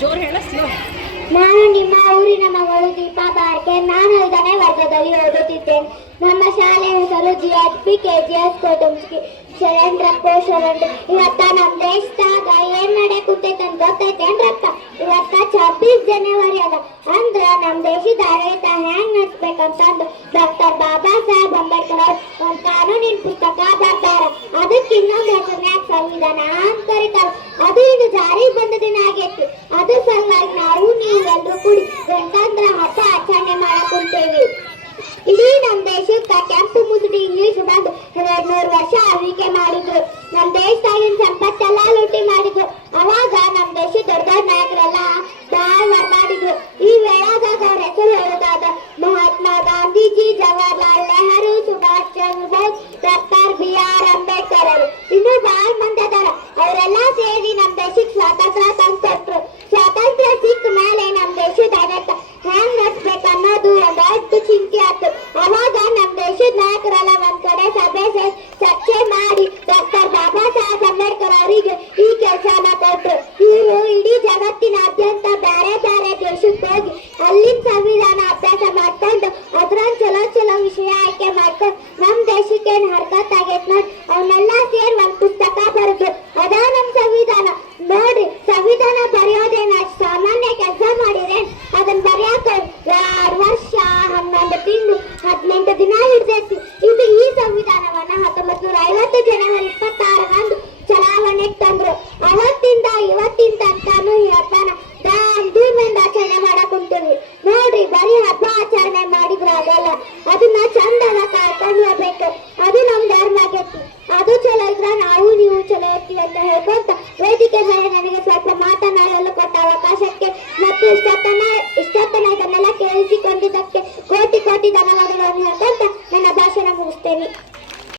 ಜೋರ್ ಹೇಳ ಸ್ಲೋ. ನಾನು ನಿಮ್ಮ ಊರಿನ ಮಗಳು ದೀಪಾ ಬಾರ್ಕೆ. ನಾನು 5ನೇ ವರ್ಗದಲ್ಲಿ ಓದುತ್ತಿದ್ದೇನೆ. ನಮ್ಮ ಶಾಲೆಯ ಹೆಸರು GHP KGS ಕೋಟುಂಬಿ ಶರಣರಪ್ಪ ಶರಣ. ಇವತ್ತ ನಮ್ಮ ದೇಶದಾಗ ಏನ್ ನಡೆಕುತ್ತೈತೆ ಅಂತ ಗೊತ್ತೈತೇನ್ರಪ್ಪ? ಇವತ್ತ 26 ಜನವರಿ ಅದ. ಅಂದ್ರ ನಮ್ಮ ದೇಶದ ಆಡಳಿತ ಹೆಂಗ್ ನಡೆಸ್ಬೇಕಂತಂದು ಡಾಕ್ಟರ್ ಬಾಬಾ ಸಾಹೇಬ್ ಅಂಬೇಡ್ಕರ್ ಅವ್ರು ಒಂದು ಕಾನೂನಿನ ಪುಸ್ತಕ ಬರ್ತಾರ. ಅದಕ್ಕೆ ಇನ್ನೊಂದು ಹೆಸರಿನ್ಯಾಗ ಸಂವಿಧಾನ ಅಂತ ಕರೀತಾರ. ಅದು ಇದು ಜಾರಿಗೆ ಬಂದ ದಿನ ಆಗೈತಿ. ಅದು ಸಲುವಾಗಿ ನಾವು ನೀವು ಎಲ್ಲರೂ ಕೂಡಿ ಗಣತಂತ್ರ ಹಬ್ಬ ಆಚರಣೆ ಮಾಡಕ್ ಕುಂತೇವಿ. ಇಡೀ ನಮ್ಮ ದೇಶಕ್ಕ ಕೆಂಪು ಮುಸುಡಿ ಇಂಗ್ಲಿಷ್ ಬಂದು 200 ವರ್ಷ ಆಳ್ವಿಕೆ ಮಾಡಿದ್ರು. ನಮ್ಮ ದೇಶದಾಗಿನ ಸಂಪತ್ತೆಲ್ಲ ಲೂಟಿ ಮಾಡಿದ್ರು. ಅವಾಗ ನಮ್ಮ ದೇಶದ ದೊಡ್ಡ ದೊಡ್ಡ ನಾಯಕರೆಲ್ಲ ಬಾಳ್ ಮಾತಾಡಿದ್ರು. ಈ ವೇಳೆದಾಗ ಅವ್ರ ಹೆಸರು ಹೇಳೋದಾದ ಮಹಾತ್ಮ ಗಾಂಧೀಜಿ, ಜವಾಹರ್ಲಾಲ್ ನೆಹರು, ಸುಭಾಷ್ ಚಂದ್ರ ಬೋಸ್, ಡಾಕ್ಟರ್ BR ಅಂಬೇಡ್ಕರ್ ಅವರು. ಇನ್ನೂ ಬಾಳ್ ಮಂದಿ ಅದಾರ. ಅವರೆಲ್ಲ ಸೇರಿ ನಮ್ಮ ದೇಶಕ್ಕೆ ಸ್ವಾತಂತ್ರ್ಯ ತಂದ್ಕೊಟ್ರು. ಸ್ವಾತಂತ್ರ್ಯ ಸಿಕ್ಕ ಮೇಲೆ ನಮ್ಮ ದೇಶದ ಆಡಳಿತ ಹೆಂಗ್ ನಡೆಸ್ಬೇಕು ಅನ್ನೋದು ಒಂದಷ್ಟು ಚಿಂತೆ ಆಯ್ತು. ಅವಾಗ ನಮ್ಮ ದೇಶದ ನಾಯಕರೆಲ್ಲ ಒಂದ್ ಕಡೆ ಸಭೆ ಸೇರಿ ಚರ್ಚೆ ಮಾಡಿ ಡಾಕ್ಟರ್ ಬಾಬಾ ಸಾಹೇಬ್ ಅಂಬೇಡ್ಕರ್ ಅವರಿಗೆ ಈ ಕೆಲಸನ ಕೊಟ್ರು. ಇವರು ಇಡೀ ಜಗತ್ತಿನಾದ್ಯಂತ ಬೇರೆ ಬೇರೆ ದೇಶಕ್ಕೆ ಹೋಗಿ ಅಲ್ಲಿನ ಸಂವಿಧಾನ ಅಭ್ಯಾಸ ಮಾಡ್ಕೊಂಡು ಅದ್ರಂಗ್ ಚಲೋ ಚಲೋ ವಿಷಯ ಆಯ್ಕೆ ಮಾಡ್ಕೊಂಡು ನಮ್ಮ ದೇಶಕ್ಕೆ ಏನ್ ಹರ್ಕತ್ ಆಗೈತ್ ನೋಡಿ ಅವನ್ನೆಲ್ಲ ಸೇರಿ ಒಂದ್ ಪುಸ್ತಕ ಬರೆದ್ರು. ಅದ ನಮ್ಮ ಸಂವಿಧಾನ. ನೋಡ್ರಿ, ಸಂವಿಧಾನ ಬರೆಯೋದೇನ ಸಾಮಾನ್ಯ ಕೆಲಸ ಮಾಡಿದ್ರೆ ಅದನ್ನ ಬರೆಯಾಕ 2 ವರ್ಷ 11 ತಿಂಗಳು 18 ದಿನ ಹಿಡ್ದೈತಿ. ಇದು ಈ ಸಂವಿಧಾನವನ್ನ 1950 ಜನವರಿ 26ರಂದು ಚಲಾವಣೆಗೆ ತಂದ್ರು. ಅವತ್ತಿಂದ ಇವತ್ತಿನ ತನಕನೂ ಈ ಹಬ್ಬನ ಧೂಮ್ನಿಂದ ಆಚರಣೆ ಮಾಡಕ್ ಕುಂತೀವಿ. ನೋಡ್ರಿ, ಬರೀ ಹಬ್ಬ ಆಚರಣೆ ಮಾಡಿದ್ರೆ ಆಗಲ್ಲ, ಅದನ್ನ ಚಂದನ ಕಾಯ್ಕೊಂಡು ಹೋಗ್ಬೇಕು. ಅದು ನಮ್ ಧರ್ಮ ಆಗೈತಿ. ಅದು ಚಲೋ ಇದ್ರ ನಾವು ನೀವು ಚಲೋ ಇರ್ತೀವಿ ಅಂತ ಹೇಳ್ಕೊಂತ ವೇದಿಕೆ ಮೇಲೆ ನನಗೆ ಸ್ವಲ್ಪ ಮಾತನಾಡಲು ಕೊಟ್ಟ ಅವಕಾಶಕ್ಕೆ ಮತ್ತು ಇಷ್ಟೊತ್ತನ ಇದನ್ನೆಲ್ಲ ಕೇಳಿಸಿಕೊಂಡಿದ್ದಕ್ಕೆ ಕೋಟಿ ಕೋಟಿ ಧನ್ಯವಾದಗಳನ್ನು ಹೇಳ್ಕೊಂತ ನನ್ನ ಭಾಷಣ ಮುಗಿಸ್ತೇನೆ.